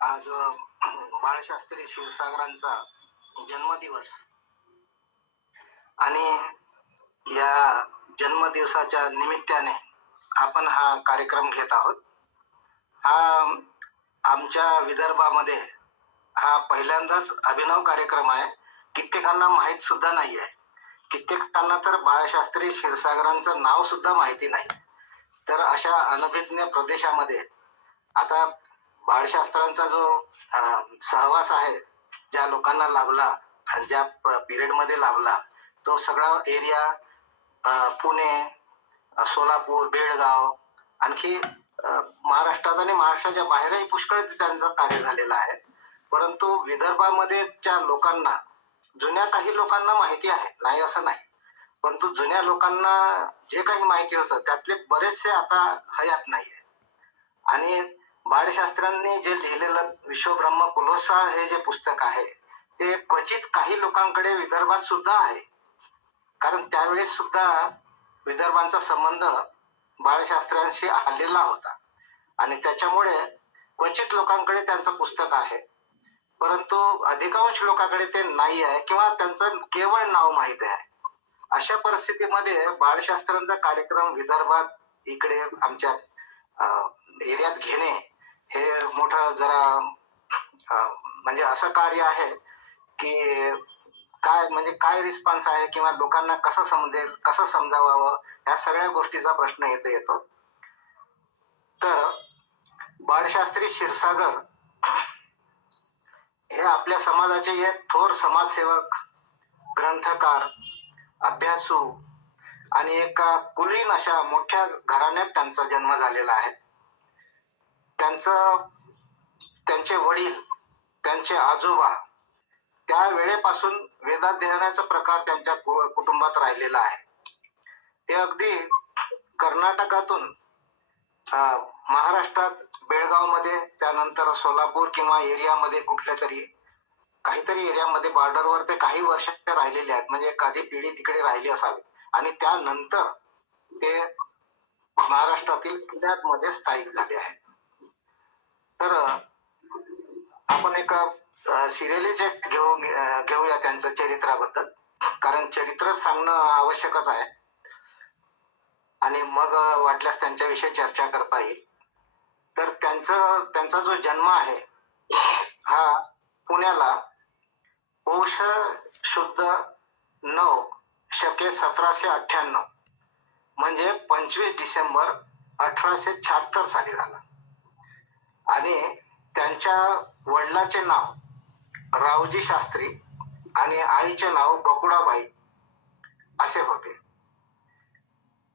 आज बाळशास्त्री क्षीरसागरांचा जन्मदिवस आणि या जन्मदिवसाच्या निमित्ताने आपण हा कार्यक्रम घेत आहोत. हा आमच्या विदर्भामध्ये हा पहिल्यांदाच अभिनव कार्यक्रम आहे. कित्येकांना माहीत सुद्धा नाही आहे. कित्येकांना तर बाळशास्त्री क्षीरसागरांचं नाव सुद्धा माहिती नाही. तर अशा अनभिज्ञ प्रदेशामध्ये आता बाळशास्त्रांचा जो सहवास आहे, ज्या लोकांना लाभला आणि ज्या पिरियडमध्ये लाभला, तो सगळा एरिया पुणे, सोलापूर, बेळगाव, आणखी महाराष्ट्रात आणि महाराष्ट्राच्या बाहेरही पुष्कळ त्यांचं कार्य झालेलं आहे. परंतु विदर्भामध्येच्या लोकांना, जुन्या काही लोकांना माहिती आहे, नाही असं नाही, परंतु जुन्या लोकांना जे काही माहिती होतं त्यातले बरेचसे आता हयात नाही. आणि बाळशास्त्र्यांनी जे लिहिलेलं विश्वब्रह्म कुलोत्साह हे जे पुस्तक आहे ते क्वचित काही लोकांकडे विदर्भात सुद्धा आहे. कारण त्यावेळेस सुद्धा विदर्भांचा संबंध बाळशास्त्र्यांशी आलेला होता आणि त्याच्यामुळे क्वचित लोकांकडे त्यांचं पुस्तक आहे, परंतु अधिकांश लोकांकडे ते नाही आहे किंवा त्यांचं केवळ नाव माहिती आहे. अशा परिस्थितीमध्ये बाळशास्त्र्यांचा कार्यक्रम विदर्भात इकडे आमच्या एरियात घेणे हे मोठं जरा म्हणजे असं कार्य आहे की काय रिस्पॉन्स आहे किंवा लोकांना कसं समजेल, कसं समजावावं, या सगळ्या गोष्टीचा प्रश्न इथे येतो. तर बाळशास्त्री क्षीरसागर हे आपल्या समाजाचे एक थोर समाजसेवक, ग्रंथकार, अभ्यासू आणि एका कुलीन अशा मोठ्या घराण्यात त्यांचा जन्म झालेला आहे. त्यांचे वडील, त्यांचे आजोबा त्या वेळेपासून वेदाध्ययनाचा प्रकार त्यांच्या कुटुंबात राहिलेला आहे. ते अगदी कर्नाटकातून महाराष्ट्रात बेळगावमध्ये, त्यानंतर सोलापूर किंवा एरियामध्ये काहीतरी एरियामध्ये बॉर्डरवर ते काही वर्ष राहिलेले आहेत, म्हणजे एखादी पिढी तिकडे राहिली असावी आणि त्यानंतर ते महाराष्ट्रातील पुण्यामध्ये स्थायिक झाले आहेत. तर आपण एका सिरियलीचे घेऊया त्यांच्या चरित्राबद्दल, कारण चरित्र सांगणं आवश्यकच आहे आणि मग वाटल्यास त्यांच्याविषयी चर्चा करता येईल. तर त्यांचा जो जन्म आहे हा पुण्याला पौष शुद्ध 9 शके 1798 म्हणजे 25 डिसेंबर 1876 साली झाला. आणि त्यांच्या वडिलाचे नाव रावजी शास्त्री आणि आईचे नाव बकुळाबाई असे होते.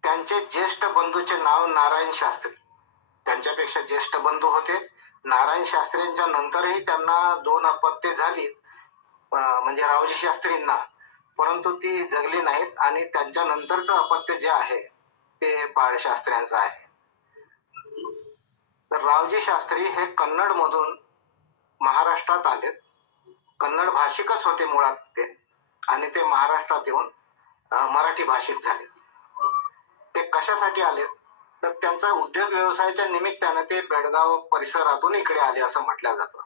त्यांचे ज्येष्ठ बंधूचे नाव नारायण शास्त्री, त्यांच्यापेक्षा ज्येष्ठ बंधू होते. नारायण शास्त्रींच्या नंतरही त्यांना 2 अपत्ये झाली, म्हणजे रावजी शास्त्रींना, परंतु ती जगली नाहीत आणि त्यांच्या नंतरचं अपत्य जे आहे ते बाळशास्त्र्यांचं आहे. तर रावजी शास्त्री हे कन्नड मधून महाराष्ट्रात आले. कन्नड भाषिकच होते मुळात ते, आणि ते महाराष्ट्रात येऊन मराठी भाषिक झाले. ते कशासाठी आले तर त्यांचा उद्योग व्यवसायाच्या निमित्तानं ते बेळगाव परिसरातून इकडे आले असं म्हटलं जातं.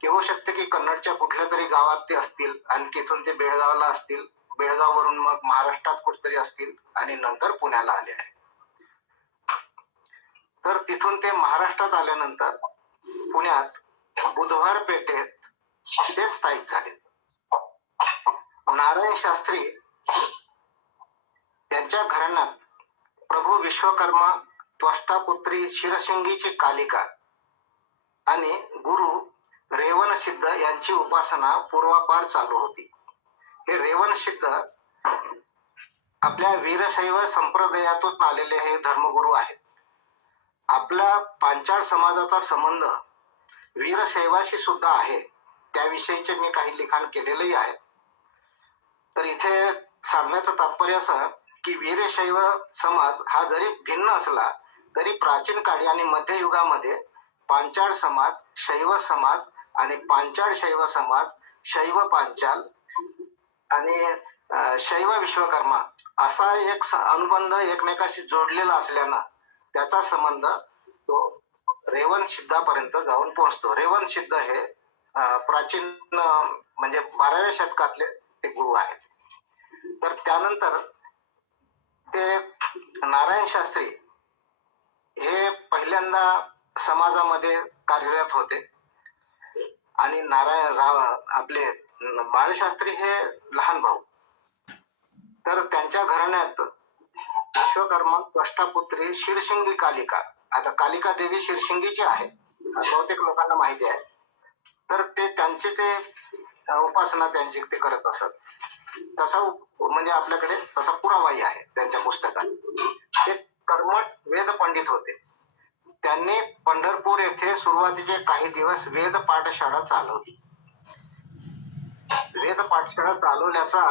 की होऊ शकते की कन्नडच्या कुठल्या तरी गावात ते असतील आणि तिथून ते बेळगावला असतील, बेळगाववरून मग महाराष्ट्रात कुठेतरी असतील आणि नंतर पुण्याला आले आहे. तर तिथून ते महाराष्ट्रात आल्यानंतर पुण्यात बुधवार पेठेत ते स्थायिक झाले. नारायण शास्त्री त्यांच्या घराण्यात प्रभू विश्वकर्मा, त्वष्टापुत्री शिरशिंगीची कालिका आणि गुरु रेवणसिद्ध यांची उपासना पूर्वापार चालू होती. हे रेवणसिद्ध आपल्या वीरशैव संप्रदायातून आलेले हे धर्मगुरू आहेत. आपल्या पांचाळ समाजाचा संबंध वीरशैवाशी सुद्धा आहे, त्याविषयीचे मी काही लिखाण केलेलेही आहे. तर इथे सांगण्याचं तात्पर्य असं की वीरशैव समाज हा जरी भिन्न असला तरी प्राचीन काळी आणि मध्ययुगामध्ये पांचाळ समाज, शैव समाज आणि पांचाळ शैव समाज, शैव पांचाल आणि शैव विश्वकर्मा असा एक अनुबंध एकमेकाशी जोडलेला असल्यानं त्याचा संबंध तो रेवण सिद्धापर्यंत जाऊन पोहोचतो. रेवण सिद्ध हे प्राचीन म्हणजे 12व्या शतकातले ते गुरु आहेत. तर त्यानंतर ते नारायण शास्त्री हे पहिल्यांदा समाजामध्ये कार्यरत होते आणि आपले बाळशास्त्री हे लहान भाऊ. तर त्यांच्या घराण्यात विश्वकर्मा त्वष्टापुत्री शिरशिंगी कालिका, आता कालिका देवी शिरशिंगीची आहे, बहुतेक लोकांना माहिती आहे. तर ते त्यांची ते उपासना त्यांची ते करत असत. तसा म्हणजे आपल्याकडे तसा पुरावाही आहे त्यांच्या पुस्तकात. ते कर्मठ वेद पंडित होते. त्यांनी पंढरपूर येथे सुरुवातीचे काही दिवस वेद पाठशाळा चालवली. वेद पाठशाळा चालवल्याचा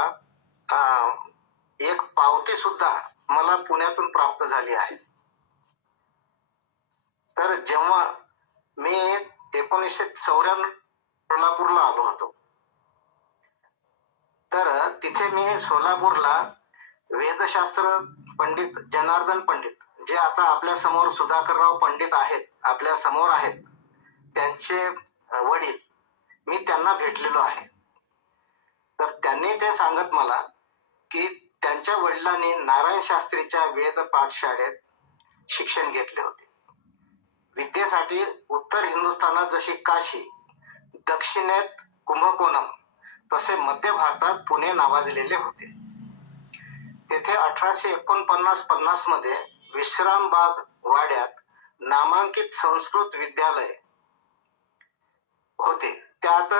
एक पावती सुद्धा मला पुण्यातून प्राप्त झाली आहे. तर जेव्हा मी 1994 सोलापूरला आलो होतो, तर तिथे मी सोलापूरला वेदशास्त्र पंडित जनार्दन पंडित, जे आता आपल्या समोर सुधाकरराव पंडित आहेत, आपल्या समोर आहेत, त्यांचे वडील, मी त्यांना भेटलेलो आहे. तर त्यांनी ते सांगत मला की त्यांच्या वडिलांनी नारायण शास्त्रीच्या वेद पाठशाळेत शिक्षण घेतले होते. विद्येसाठी उत्तर हिंदुस्थानात जशी काशी, दक्षिणेत कुंभकोणम, तसे मध्य भारतात पुणे नावाजलेले होते. तेथे 1849-50 मध्ये विश्रामबाग वाड्यात नामांकित संस्कृत विद्यालय होते. त्यात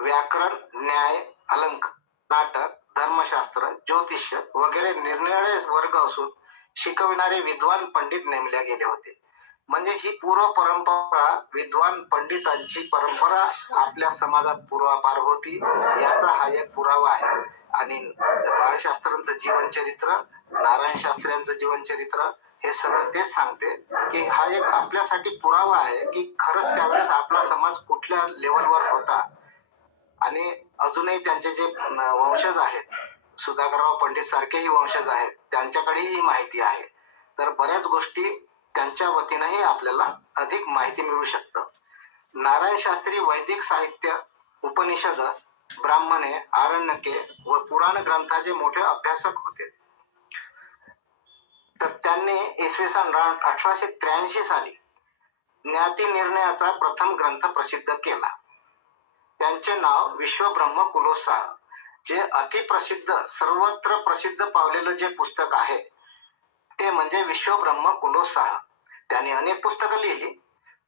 व्याकरण, न्याय, अलंकार, नाटक, धर्मशास्त्र, ज्योतिष्य वगैरे निरनिराळे वर्ग असून शिकविणारे विद्वान पंडित नेमले गेले होते. म्हणजे ही पूर्व परंपरा, विद्वान पंडितांची परंपरा आपल्या समाजात पूर्वापार होती, याचा हा एक पुरावा आहे. आणि बाळशास्त्र्यांचं जीवनचरित्र, नारायण शास्त्र्यांचं जीवनचरित्र हे सगळं तेच सांगते की हा एक आपल्यासाठी पुरावा आहे की खरंच त्यावेळेस आपला समाज कुठल्या लेवलवर होता. आणि अजूनही त्यांचे जे वंशज आहेत, सुधाकरराव पंडित सारखेही वंशज आहेत, त्यांच्याकडेही ही माहिती आहे. तर बऱ्याच गोष्टी त्यांच्या वतीनंही आपल्याला अधिक माहिती मिळू शकतं. नारायण शास्त्री वैदिक साहित्य, उपनिषद, ब्राह्मणे, आरण्यके व पुराण ग्रंथाचे मोठे अभ्यासक होते. तर त्यांनी इसवी सन 1883 साली ज्ञाती निर्णयाचा प्रथम ग्रंथ प्रसिद्ध केला. त्यांचे नाव विश्वब्रह्म कुलोत्साह, जे अतिप्रसिद्ध, सर्वत्र प्रसिद्ध पावलेलं जे पुस्तक आहे ते म्हणजे विश्वब्रह्म कुलोत्साह. त्यांनी अनेक पुस्तकं लिहिली,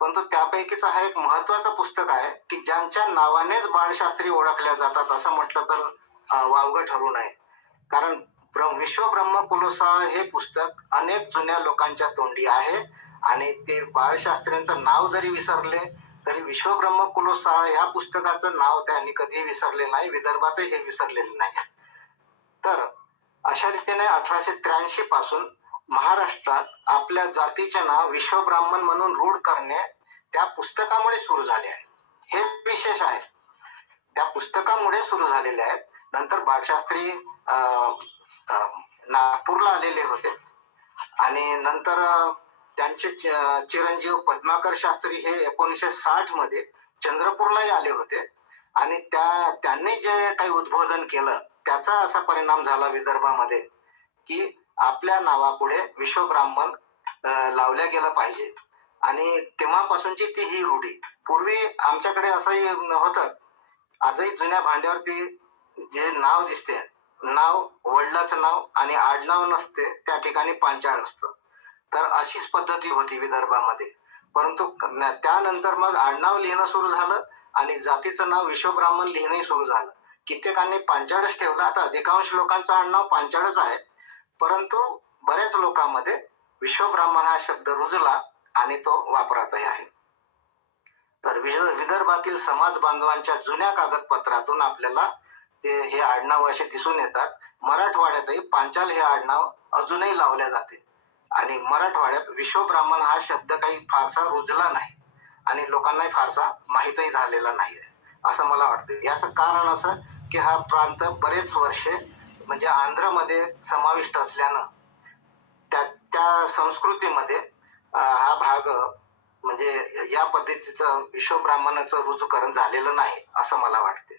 परंतु त्यापैकीच हा एक महत्वाचं पुस्तक आहे की ज्यांच्या नावानेच बाळशास्त्री ओळखल्या जातात असं म्हटलं तर वावगं ठरू नये. कारण विश्वब्रह्म कुलोत्साह हे पुस्तक अनेक जुन्या लोकांच्या तोंडी आहे आणि ते बाळशास्त्रींचं नाव जरी विसरले तरी विश्वब्रह्म कुलोत्साह या पुस्तकाचं नाव त्यांनी कधीही विसरले नाही, विदर्भातही हे विसरलेले नाही. तर अशा रीतीने 1883 पासून महाराष्ट्रात आपल्या जातीचे नाव विश्वब्राह्मण म्हणून रूढ करणे त्या पुस्तकामुळे सुरू झाले आहे. हे विशेष आहे, त्या पुस्तकामुळे सुरू झालेले आहेत. नंतर बाळशास्त्री नागपूरला आलेले होते आणि नंतर त्यांचे चिरंजीव पद्माकर शास्त्री हे 1960 मध्ये चंद्रपूरलाही आले होते आणि त्यांनी जे काही उद्बोधन केलं त्याचा असा परिणाम झाला विदर्भामध्ये की आपल्या नावापुढे विश्वब्राह्मण लावल्या गेलं पाहिजे. आणि तेव्हापासूनची ती ही रूढी. पूर्वी आमच्याकडे असंही होतं, आजही जुन्या भांड्यावरती जे नाव दिसते, नाव वडिलाचं नाव आणि आडनाव नसते, त्या ठिकाणी पांचाळ असतं. तर अशीच पद्धती होती विदर्भामध्ये. परंतु त्यानंतर मग आडनाव लिहिणं सुरू झालं आणि जातीचं नाव विश्वब्राह्मण लिहिणंही सुरू झालं. कित्येकांनी पांचाळच ठेवलं. आता अधिकांश लोकांचं आडनाव पांचाळच आहे, परंतु बऱ्याच लोकांमध्ये विश्वब्राह्मण हा शब्द रुजला आणि तो वापरातही आहे. तर विदर्भातील समाज बांधवांच्या जुन्या कागदपत्रातून आपल्याला ते हे आडनाव असे दिसून येतात. मराठवाड्यातही पांचाल हे आडनाव अजूनही लावले जाते आणि मराठवाड्यात विश्वब्राह्मण हा शब्द काही फारसा रुजला नाही आणि लोकांनाही फारसा माहीतही झालेला नाही असं मला वाटतं. याचं कारण असं की हा प्रांत बरेच वर्षे म्हणजे आंध्रमध्ये समाविष्ट असल्यानं त्या संस्कृतीमध्ये हा भाग म्हणजे या पद्धतीचं विश्वब्राह्मणाचं रुजूकरण झालेलं नाही असं मला वाटते.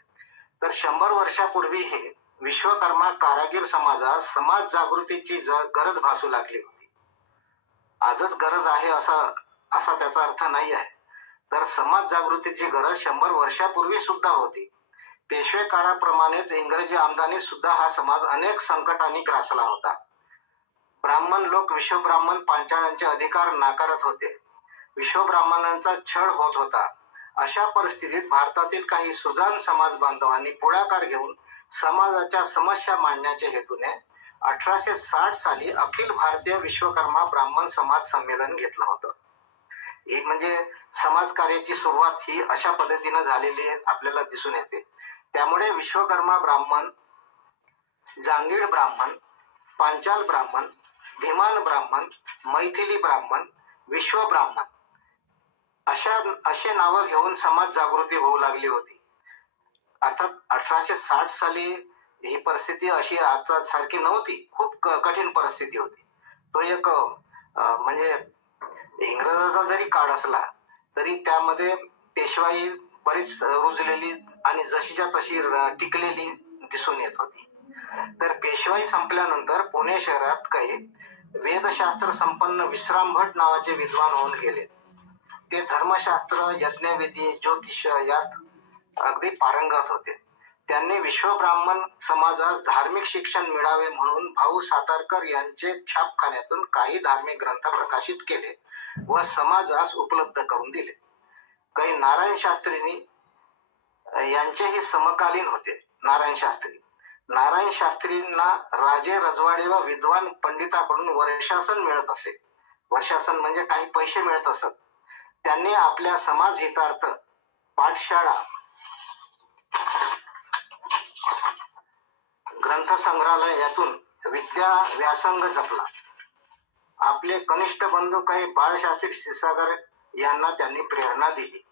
तर 100 वर्षापूर्वीही विश्वकर्मा कारागीर समाजात समाज जागृतीची गरज भासू लागली होती. आजच गरज आहे असा त्याचा अर्थ नाही आहे. तर समाज जागृतीची गरज 100 वर्षापूर्वी सुद्धा होती. पेशवे काळाप्रमाणेच इंग्रजी आमदानी सुद्धा हा समाज अनेक संकटांनी ग्रासला होता. ब्राह्मण लोक विश्वब्राह्मण पांचाळांचे अधिकार नाकारत होते. विश्वब्राह्मणांचा छळ होत होता. अशा परिस्थितीत भारतातील काही सुजाण समाज बांधवांनी पुढाकार घेऊन समाजाच्या समस्या मांडण्याच्या हेतूने 1860 साली अखिल भारतीय विश्वकर्मा ब्राह्मण समाज संमेलन घेतलं होतं. ही म्हणजे समाजकार्याची सुरुवात ही अशा पद्धतीनं झालेली आपल्याला दिसून येते. त्यामुळे विश्वकर्मा ब्राह्मण, जांगीड ब्राह्मण, पांचाल ब्राह्मण, धीमान ब्राह्मण, मैथिली ब्राह्मण, विश्वब्राह्मण असे नावं घेऊन समाज जागृती होऊ लागली होती. अर्थात 1860 साली ही परिस्थिती अशी आता सारखी नव्हती. खूप कठीण परिस्थिती होती. तो एक म्हणजे इंग्रजाचा जरी काळ असला तरी त्यामध्ये पेशवाई बरीच रुजलेली आणि जशीच्या तशी टिकलेली दिसून येत होती. तर पेशवाई संपल्यानंतर पुणे शहरात काही वेदशास्त्र संपन्न विश्राम भट नावाचे विद्वान होऊन गेले. ते धर्मशास्त्र, यज्ञविधी, ज्योतिष यात अगदी पारंगत होते. त्यांनी विश्वब्राह्मण समाजास धार्मिक शिक्षण मिळावे म्हणून भाऊ सातारकर यांचे छापखान्यातून काही धार्मिक ग्रंथ प्रकाशित केले व समाजास उपलब्ध करून दिले. काही नारायण शास्त्रींनी यांचेही समकालीन होते. नारायण शास्त्रींना राजे, रजवाडे व विद्वान पंडिताकडून वर्षासन मिळत असे. वर्षासन म्हणजे काही पैसे मिळत असत. त्यांनी आपल्या समाजहितार्थ पाठशाळा, ग्रंथसंग्रहालय यातून विद्या व्यासंग जपला. आपले कनिष्ठ बंधू काही बाळशास्त्री क्षीरसागर यांना त्यांनी प्रेरणा दिली.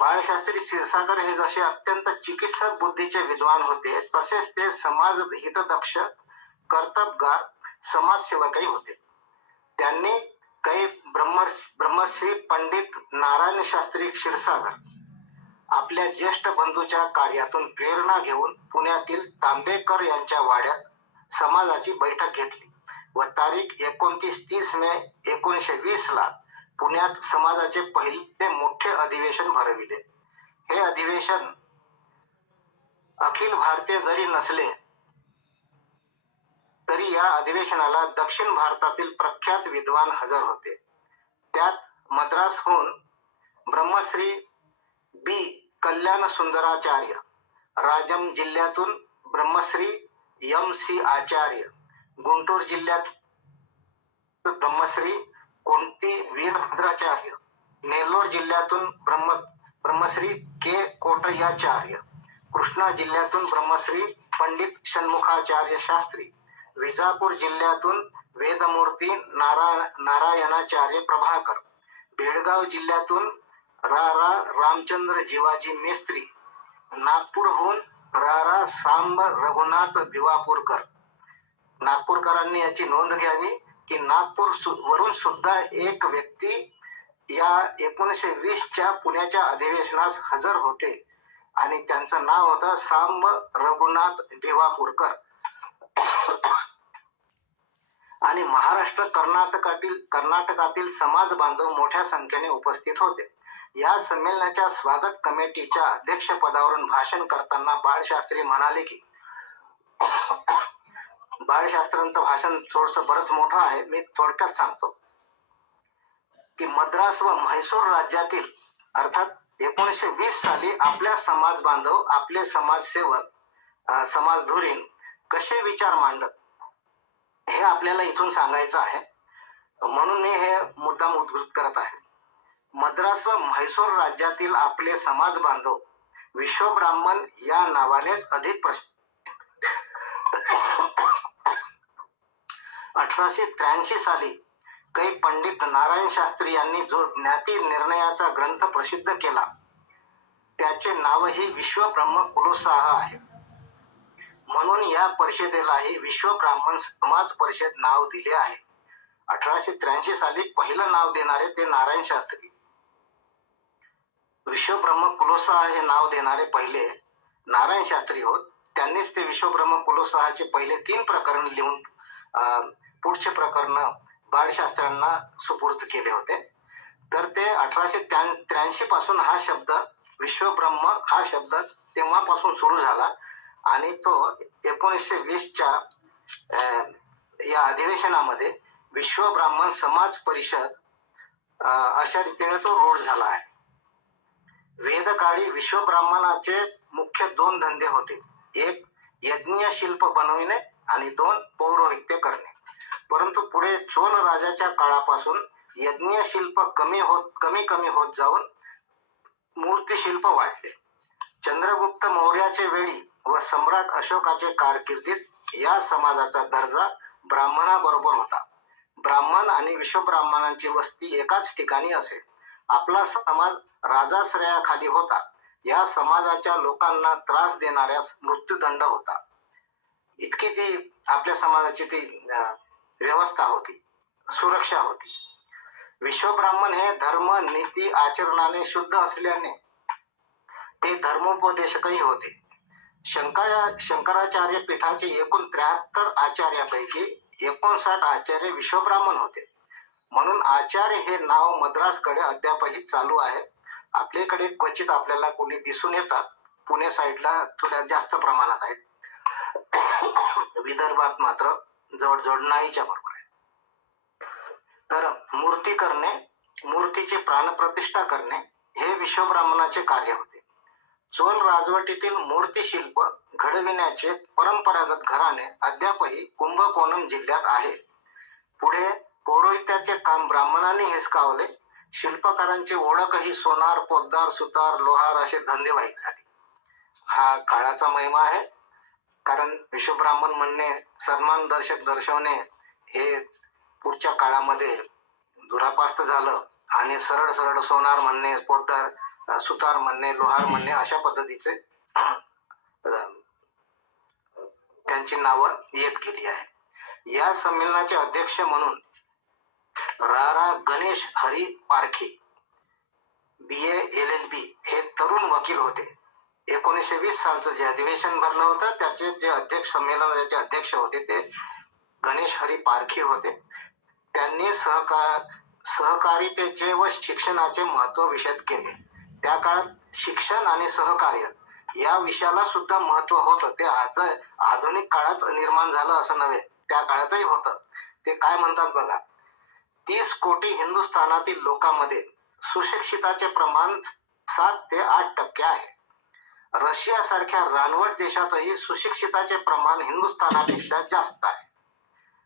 बाळशास्त्री क्षीरसागर हे जसे अत्यंत चिकित्सक बुद्धीचे विद्वान होते तसेच ते समाज हितदक्ष, कर्तबगार समाजसेवकही होते. त्यांनी काही ब्रह्मश्री पंडित नारायण शास्त्री क्षीरसागर आपल्या ज्येष्ठ बंधूच्या कार्यातून प्रेरणा घेऊन पुण्यातील तांबेकर यांच्या वाड्यात समाजाची बैठक घेतली व तारीख 29-30 मे 1920 ला पुण्यात समाजाचे पहिले मोठे अधिवेशन भरविले. हे अधिवेशन अखिल भारतीय जरी नसले तरी या अधिवेशनाला दक्षिण भारतातील प्रख्यात विद्वान हजर होते. त्यात मद्रासहून ब्रह्मश्री बी. कल्याण सुंदराचार्य, राजम जिल्ह्यातून ब्रह्मश्री एम.सी. आचार्य, गुंटूर जिल्ह्यात ब्रह्मश्री कोंती वीरभद्राचार्य, नेल्लोर जिल्ह्यातून ब्रह्मश्री के. कोटयाचार्य, कृष्णा जिल्ह्यातून ब्रह्मश्री पंडित षण्मुखाचार्य शास्त्री, विजापूर जिल्ह्यातून वेदमूर्ती नारायणाचार्य प्रभाकर, बेळगाव जिल्ह्यातून रामचंद्र जीवाजी मेस्त्री, नागपूरहून सांब रघुनाथ भिवापूरकर. नागपूरकरांनी याची नोंद घ्यावी की नागपूर वरून सुद्धा एक व्यक्ती या 1920च्या पुण्याच्या अधिवेशनास हजर होते आणि त्यांचं नाव होतं सांब रघुनाथ भिवापूरकर. आणि महाराष्ट्र, कर्नाटकातील समाज बांधव मोठ्या संख्येने उपस्थित होते. या संमेलनाच्या स्वागत कमिटीच्या अध्यक्षपदावरून भाषण करताना बाळशास्त्री म्हणाले की बाळशास्त्र्यांचं भाषण थोडंसं बरंच मोठं आहे, मी थोडक्यात सांगतो की मद्रास व म्हैसूर राज्यातील अर्थात 1920 साली आपल्या समाज बांधव, आपले समाजसेवक, समाजधुरीण कसे विचार मांडत हे आपल्याला इथून सांगायचं आहे. म्हणून मी हे मुद्दाम उद्धृत करत आहे. मद्रास व म्हैसूर राज्यातील आपले समाज बांधव विश्वब्राह्मण या नावानेच अधिक प्रसिद्ध. 1883 साली काही पंडित नारायण शास्त्री यांनी जो ज्ञाती निर्णयाचा ग्रंथ प्रसिद्ध केला त्याचे नावही विश्वब्रह्म कुलोत्साह आहे. म्हणून या परिषदेलाही विश्वब्राह्मण समाज परिषद नाव दिले आहे. 1883 साली पहिलं नाव देणारे ते नारायण शास्त्री. विश्वब्रह्म कुलोत्साह हे नाव देणारे पहिले नारायण शास्त्री होत. त्यांनीच ते विश्वब्रह्म कुलोत्साहाचे पहिले 3 प्रकरण लिहून पुढचे प्रकरण बाळशास्त्र्यांना सुपूर्द केले होते. तर ते 1883 पासून हा शब्द विश्वब्रह्म हा शब्द तेव्हापासून सुरू झाला आणि तो 1920च्या या अधिवेशनामध्ये विश्व ब्राह्मण समाज परिषद अशा रीतीने तो रूढ झाला आहे. वेदकाळी विश्व ब्राह्मणाचे मुख्य 2 धंदे होते. एक यज्ञीय शिल्प बनविणे आणि 2 पौरोहित्य करणे. परंतु पुढे चोल राजाच्या काळापासून यज्ञीय शिल्प कमी होत जाऊन मूर्तिशिल्प वाढले. चंद्रगुप्त मौर्याचे वेळी व सम्राट अशोकाचे कारकिर्दीत या समाजाचा दर्जा ब्राह्मणाबरोबर होता. ब्राह्मण आणि विश्वब्राह्मणांची वस्ती एकाच ठिकाणी असे. आपला समाज राजाश्रयाखाली होता. या समाजाच्या लोकांना त्रास देणाऱ्यास मृत्यूदंड होता. इतकी ती आपल्या समाजाची ती व्यवस्था होती, सुरक्षा होती. विश्वब्राह्मण हे धर्म नीती आचरणाने शुद्ध असल्याने ते धर्मोपदेशकही होते. शंकराचार्य पीठाचे एकूण 73 आचार्यापैकी 59 आचार्य विश्वब्राह्मण होते. म्हणून आचार्य हे नाव मद्रासकडे अद्यापही चालू आहे. आपल्याकडे क्वचित आपल्याला कोणी दिसून येतात. पुणे साईडला थोड्या जास्त प्रमाणात आहेत. विदर्भात मात्र जवळजवळ नाहीच्या बरोबर आहे. तर मूर्ती करणे, मूर्तीची प्राणप्रतिष्ठा करणे हे विश्वब्राह्मणाचे कार्य होते. चोल राजवटीतील मूर्तिशिल्प घडविण्याचे परंपरागत घराणे अद्यापही कुंभकोणम जिल्ह्यात आहे. पुढे पौरोहित्याचे काम ब्राह्मणांनी हिसकावले. शिल्पकारांची ओळखही सोनार, पोद्दार, सुतार, लोहार असे धंदेवाईक झाले. हा काळाचा महिमा आहे. कारण विश्वब्राह्मण म्हणणे, सन्मान दर्शवणे हे पुढच्या काळामध्ये दुरापास्त झालं आणि सरळ सरळ सोनार म्हणणे, पोद्दार, सुतार म्हणणे, लोहार म्हणणे अशा पद्धतीचे त्यांची नावं येत गेली आहे. या संमेलनाचे अध्यक्ष म्हणून रा. गणेश हरी पारखी BA LLB हे तरुण वकील होते. 1920 सालचं जे अधिवेशन भरलं होतं त्याचे जे अध्यक्ष, संमेलनाचे अध्यक्ष होते ते गणेश हरी पारखी होते. त्यांनी सहकारितेचे व शिक्षणाचे महत्व विशद केले. त्या काळात शिक्षण आणि सहकार्य या विषयाला सुद्धा महत्व होतं. ते आज आधुनिक काळात निर्माण झालं असं नव्हे, त्या काळातही होतं. ते काय म्हणतात बघा, 30 कोटी हिंदुस्थानातील लोकांमध्ये सुशिक्षिताचे प्रमाण 7 ते 8% आहे. रशियासारख्या रानवट देशातही सुशिक्षिताचे प्रमाण हिंदुस्थानापेक्षा जास्त आहे.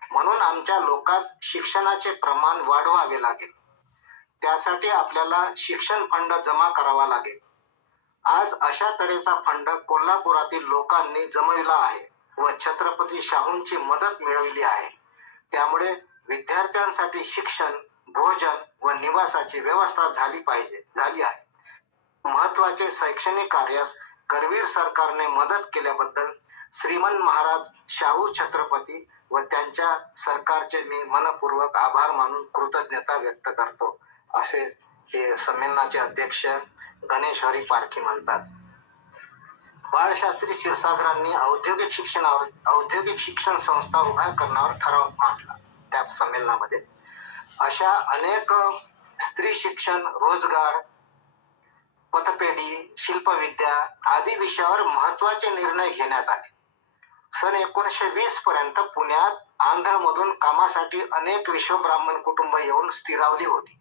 म्हणून आमच्या लोकात शिक्षणाचे प्रमाण वाढवावे लागेल. त्यासाठी आपल्याला शिक्षण फंड जमा करावा लागेल. आज अशा तऱ्हेचा फंड कोल्हापुरातील लोकांनी जमविला आहे व छत्रपती शाहूंची मदत मिळविली आहे. त्यामुळे विद्यार्थ्यांसाठी शिक्षण, भोजन व निवासाची व्यवस्था झाली आहे. महत्वाचे शैक्षणिक कार्यास करवीर सरकारने मदत केल्याबद्दल श्रीमंत महाराज शाहू छत्रपती व त्यांच्या सरकारचे मी मनपूर्वक आभार मानून कृतज्ञता व्यक्त करतो, असे हे संमेलनाचे अध्यक्ष गणेश हरी पारखी म्हणतात. बाळशास्त्री क्षीरसागरांनी औद्योगिक शिक्षण संस्था उभ्या करण्यावर ठराव मांडला. त्या संमेलनामध्ये अशा अनेक स्त्री शिक्षण, रोजगार, पतपेढी, शिल्पविद्या आदी विषयावर महत्वाचे निर्णय घेण्यात आले. सन 1920 पर्यंत पुण्यात आंध्रमधून कामासाठी अनेक विश्वब्राह्मण कुटुंब येऊन स्थिरावली होती.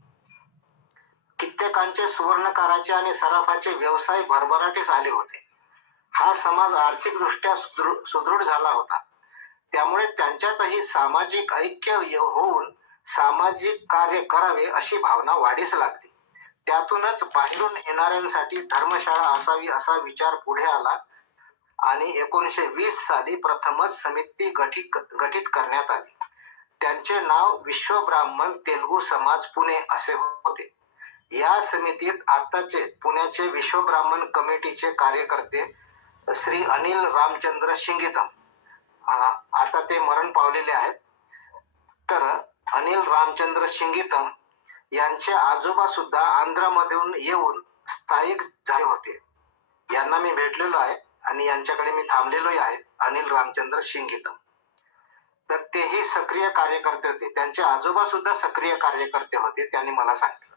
कित्येकांचे सुवर्णकाराचे आणि सराफाचे व्यवसाय भरभराटीस आले होते. हा समाज आर्थिकदृष्ट्या सुदृढ झाला होता. त्यामुळे त्यांच्यातही सामाजिक ऐक्य होऊन सामाजिक कार्य करावे अशी भावना वाढीस लागली. त्यातूनच बाहेरून येणाऱ्यांसाठी धर्मशाळा असावी असा विचार पुढे आला आणि 1920 साली प्रथमच समिती गठीत करण्यात आली. त्यांचे नाव विश्वब्राह्मण तेलुगू समाज पुणे असे होते. या समितीत आताचे पुण्याचे विश्वब्राह्मण कमिटीचे कार्यकर्ते श्री अनिल रामचंद्र शिंगीतम, आता ते मरण पावलेले आहेत. तर अनिल रामचंद्र शिंगीतम यांचे आजोबा सुद्धा आंध्रमधून येऊन स्थायिक झाले होते. यांना मी भेटलेलो आहे आणि यांच्याकडे मी थांबलेलोही आहे, अनिल रामचंद्र सिंग इथं. तर तेही सक्रिय कार्यकर्ते होते, त्यांचे आजोबा सुद्धा सक्रिय कार्यकर्ते होते. त्यांनी मला सांगितलं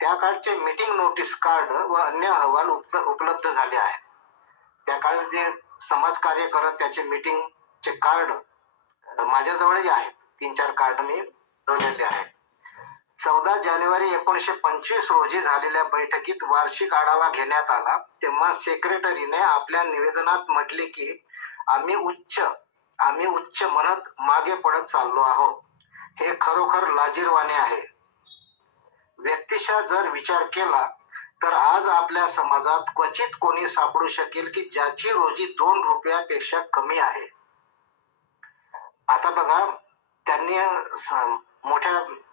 त्या काळचे मीटिंग नोटीस कार्ड व अन्य अहवाल उपलब्ध झाले आहेत. त्या काळात जे समाज कार्य करत त्याचे मीटिंगचे कार्ड माझ्याजवळही आहेत. 3-4 कार्ड मी ठेवलेले आहेत. 14 जानेवारी 1925 रोजी झालेल्या बैठकीत वार्षिक आढावा घेण्यात आला. तेव्हा सेक्रेटरीने आपल्या निवेदनात म्हटले की आम्ही उच्च म्हणत मागे पडत चाललो आहोत. हे खरोखर लाजिरवाणे आहे. व्यक्तिशः जर विचार केला तर आज आपल्या समाजात क्वचित कोणी सापडू शकेल की ज्याची रोजी 2 रुपयापेक्षा कमी आहे. आता बघा, त्यांनी मोठ्या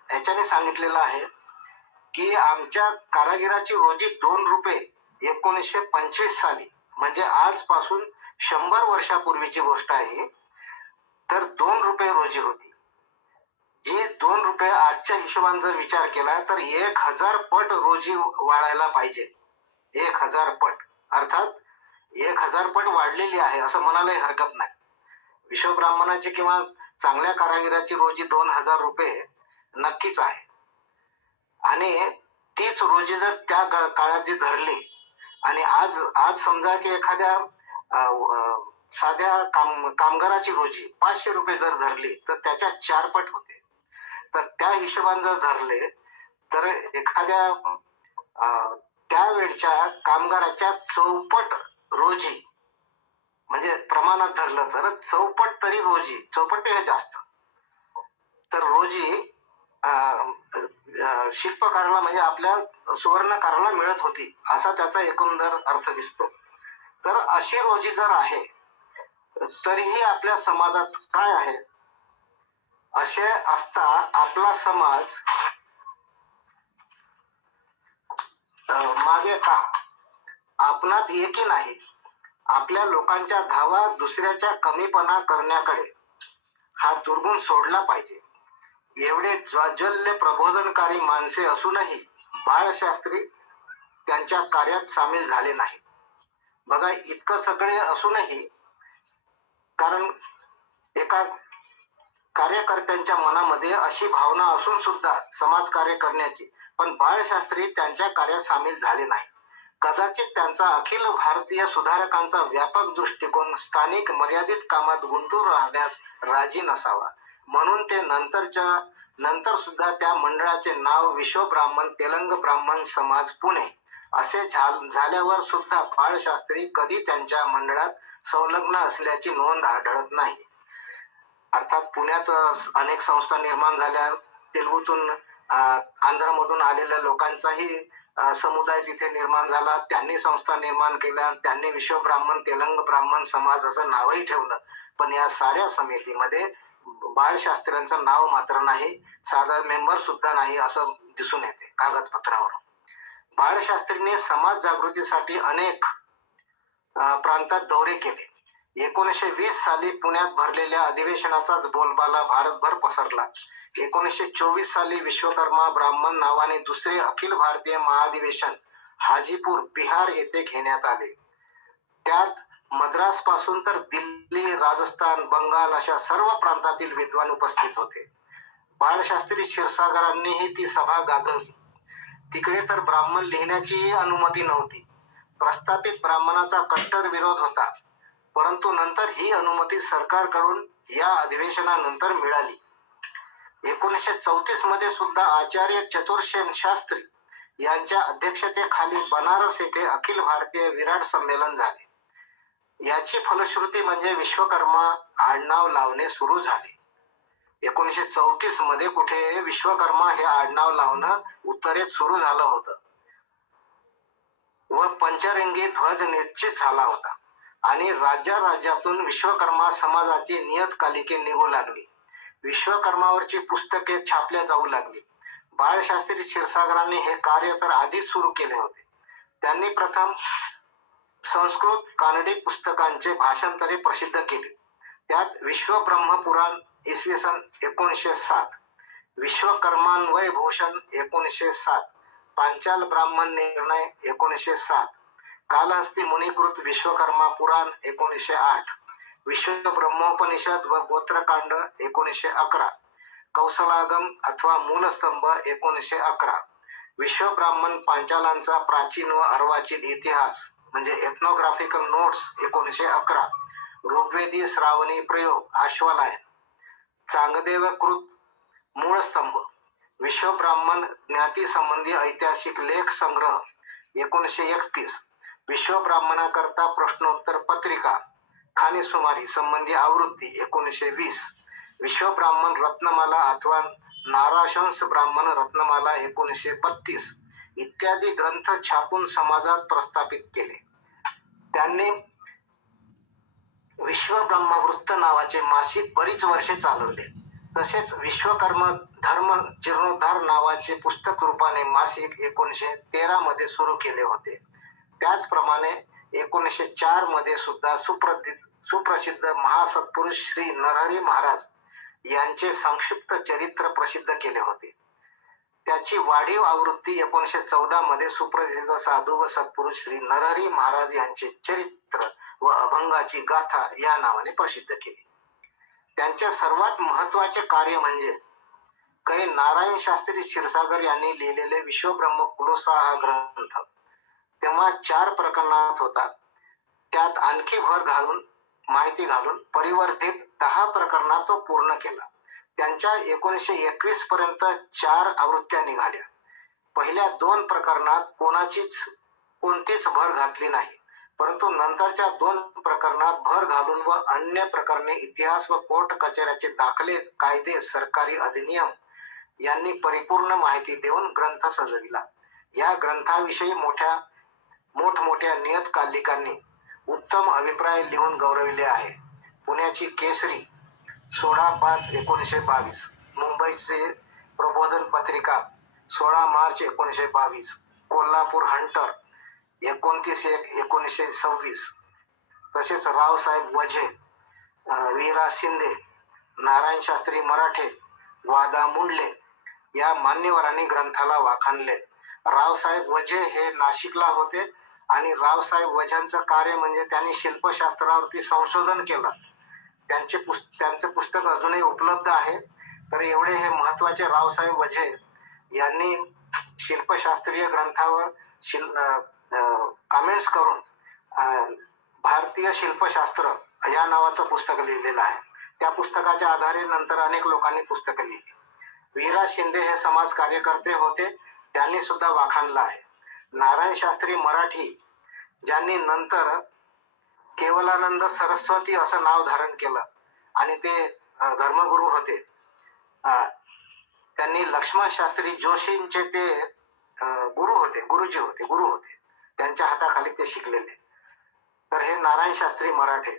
ह्याच्याने सांगितलेलं आहे की आमच्या कारागिराची रोजी 2 रुपये 1925 साली, म्हणजे आजपासून 100 वर्षापूर्वीची गोष्ट आहे, तर 2 रुपये रोजी होती. जी 2 रुपये आजच्या हिशोबाने जर विचार केला तर 1000 पट रोजी वाढायला पाहिजे. 1000 पट, अर्थात 1000 पट वाढलेली आहे असं म्हणायलाही हरकत नाही. विश्वब्राह्मणाची किंवा चांगल्या कारागिराची रोजी 2000 रुपये नक्कीच आहे. आणि तीच रोजी जर त्या काळात जी धरली आणि आज समजा की एखाद्या साध्या कामगाराची रोजी 500 रुपये जर धरली तर त्याच्या 4 पट होते. तर त्या हिशोबाने जर धरले तर एखाद्या त्यावेळच्या कामगाराच्या 4पट रोजी, म्हणजे प्रमाणात धरलं तर 4पट तरी रोजी, 4पट हे जास्त, तर रोजी शिल्पकाराला म्हणजे आपल्या सुवर्णकाराला मिळत होती असा त्याचा एकंदर अर्थ दिसतो. तर अशी रोजी जर आहे तरीही आपल्या समाजात काय आहे? असे असता आपला समाज मागे का? आपणात एकी नाही. आपल्या लोकांच्या धावा दुसऱ्याच्या कमीपणा करण्याकडे हा दुर्गुण सोडला पाहिजे. एवढे ज्वाज्वल्य प्रबोधनकारी माणसे असूनही बाळशास्त्री त्यांच्या कार्यात सामील झाले नाहीत. बघा, इतकं सगळे असूनही, कारण एका कार्यकर्त्यांच्या मनामध्ये अशी भावना असून सुद्धा समाजकार्य करण्याची, पण बाळशास्त्री त्यांच्या कार्यात सामील झाले नाही. कदाचित त्यांचा अखिल भारतीय सुधारकांचा व्यापक दृष्टिकोन स्थानिक मर्यादित कामात गुंतून राहण्यास राजी नसावा, म्हणून ते नंतर सुद्धा त्या मंडळाचे नाव विश्वब्राह्मण तेलंग ब्राह्मण समाज पुणे असे झाल्यावर सुद्धा बाळशास्त्री कधी त्यांच्या मंडळात संलग्न असल्याची नोंद आढळत नाही. अर्थात पुण्यात अनेक संस्था निर्माण झाल्या, तेलुगूतून आंध्रमधून आलेल्या लोकांचाही समुदाय तिथे निर्माण झाला. त्यांनी संस्था निर्माण केल्या, त्यांनी विश्वब्राह्मण तेलंग ब्राह्मण समाज असं नावही ठेवलं. पण या साऱ्या समितीमध्ये बाळशास्त्र्यांचं नाव मात्र नाही, साधा मेंबर सुद्धा नाही असं दिसून येते कागदपत्रावर. बाळशास्त्रींनी समाज जागृतीसाठी अनेक प्रांतात दौरे केले. 1920 साली पुण्यात भरलेल्या अधिवेशनाचाच बोलबाला भारतभर पसरला. 1924 साली विश्वकर्मा ब्राह्मण नावाने दुसरे अखिल भारतीय महाधिवेशन हाजीपूर बिहार येथे घेण्यात आले. त्यात मद्रास पासून तर दिल्ली, राजस्थान, बंगाल अशा सर्व प्रांतातील विद्वान उपस्थित होते. बाळशास्त्री क्षीरसागरांनीही ती सभा गाजवली. तिकडे तर ब्राह्मण लिहिण्याचीही अनुमती नव्हती. प्रस्थापित ब्राह्मणाचा कट्टर विरोध होता, परंतु नंतर ही अनुमती सरकारकडून या अधिवेशनानंतर मिळाली. 1934 मध्ये सुद्धा आचार्य चतुर्सेन शास्त्री यांच्या अध्यक्षतेखाली बनारस येथे अखिल भारतीय विराट संमेलन झाले. याची फलश्रुती म्हणजे विश्वकर्मा आडनाव लावणे सुरू झाले. 1934 मध्ये कुठे विश्वकर्मा हे आडनाव लावणं उत्तरेत सुरू झालं होतं व पंचरंगी ध्वज निश्चित झाला होता आणि राज्यातून विश्वकर्मा समाजाची नियतकालिके निघू लागली. विश्वकर्मावरची पुस्तके छापल्या जाऊ लागली. बाळशास्त्री क्षीरसागरांनी हे कार्य तर आधीच सुरू केले होते. त्यांनी प्रथम संस्कृत कानडी पुस्तकांचे भाषांतरे प्रसिद्ध केली. त्यात विश्वब्रह्मपुराण इसवी सन 1907, विश्वकर्मान्वय भूषण 1907, पांचाल ब्राह्मण निर्णय 1907, कालहस्ती मुनिकृत विश्वकर्मा पुराण 1908, विश्व ब्रह्मोपनिषद व गोत्रकांड 1911, कौशलागम अथवा मूलस्तंभ 1911, विश्व ब्राह्मण पांचालांचा प्राचीन व अर्वाचीन इतिहास म्हणजे एथनोग्राफिकल नोट्स 1911, ऋग्वेदी श्रावणी प्रयोग आश्वालायन, चांगदेवकृत मूळस्तंभ, विश्व ब्राह्मण ज्ञाती संबंधी ऐतिहासिक लेख संग्रह 1931, विश्व ब्राह्मणाकरता प्रश्नोत्तर पत्रिका खानेसुमारी संबंधी आवृत्ती 1920, विश्व ब्राह्मण रत्नमाला अथवा नाराशंस ब्राह्मण रत्नमाला 1932 इत्यादी ग्रंथ छापून समाजात प्रस्थापित केले. त्यांनी विश्व ब्रह्मवृत्त नावाचे मासिक बरीच वर्षे चालवले. तसेच विश्वकर्म धर्म जीर्णोद्धार नावाचे पुस्तक रूपाने मासिक 1913 मध्ये सुरू केले होते. त्याचप्रमाणे 1904 मध्ये सुद्धा सुप्रसिद्ध महासत्पुरुष श्री नरहरी महाराज यांचे संक्षिप्त चरित्र प्रसिद्ध केले होते. त्याची वाढीव आवृत्ती 1914 मध्ये सुप्रसिद्ध साधू व सत्पुरुष श्री नरहरी महाराज यांचे चरित्र व अभंगाची गाथा या नावाने प्रसिद्ध केली. त्यांचे सर्वात महत्वाचे कार्य म्हणजे कै नारायण शास्त्री क्षीरसागर यांनी लिहिलेले विश्वब्रह्म कुलोसा हा ग्रंथ तेव्हा 4 प्रकरणात होता. त्यात आणखी भर घालून माहिती घालून परिवर्तित 10 प्रकरणात तो पूर्ण केला. त्यांच्या 1921 पर्यंत 4 आवृत्त्या निघाल्या. पहिल्या 2 प्रकरणात कोणतीच भर घातली नाही, परंतु नंतरच्या 2 प्रकरणात भर घालून व अन्य प्रकरणे इतिहास व कोर्ट कचेऱ्याचे दाखले, कायदे, सरकारी अधिनियम यांनी परिपूर्ण माहिती देऊन ग्रंथ सजविला. या ग्रंथाविषयी मोठमोठ्या नियतकालिकांनी उत्तम अभिप्राय लिहून गौरविले आहे. पुण्याची केसरी 16/5/1922, मुंबईचे प्रबोधन पत्रिका 16 मार्च 1922, कोल्हापूर हंटर 29/1/1926, तसेच रावसाहेब वझे, वीरा शिंदे, नारायण शास्त्री मराठे, वादा मुंडले या मान्यवरांनी ग्रंथाला वाखाणले. रावसाहेब वझे हे नाशिकला होते आणि रावसाहेब वझ्यांचं कार्य म्हणजे त्यांनी शिल्पशास्त्रावरती संशोधन केलं. त्यांचं पुस्तक अजूनही उपलब्ध आहे. तर एवढे हे महत्वाचे रावसाहेब वझे यांनी शिल्पशास्त्रीय ग्रंथावर कमेंट्स करून भारतीय शिल्पशास्त्र या नावाचं पुस्तक लिहिलेलं आहे. त्या पुस्तकाच्या आधारे नंतर अनेक लोकांनी पुस्तकं लिहिली. वीरा शिंदे हे समाज कार्यकर्ते होते, त्यांनी सुद्धा वाखाणलं आहे. नारायण शास्त्री मराठी ज्यांनी नंतर केवलानंद सरस्वती असं नाव धारण केलं आणि ते धर्मगुरू होते, त्यांनी लक्ष्मण शास्त्री जोशींचे ते गुरुजी होते, त्यांच्या हाताखाली ते शिकलेले. तर हे नारायण शास्त्री मराठे,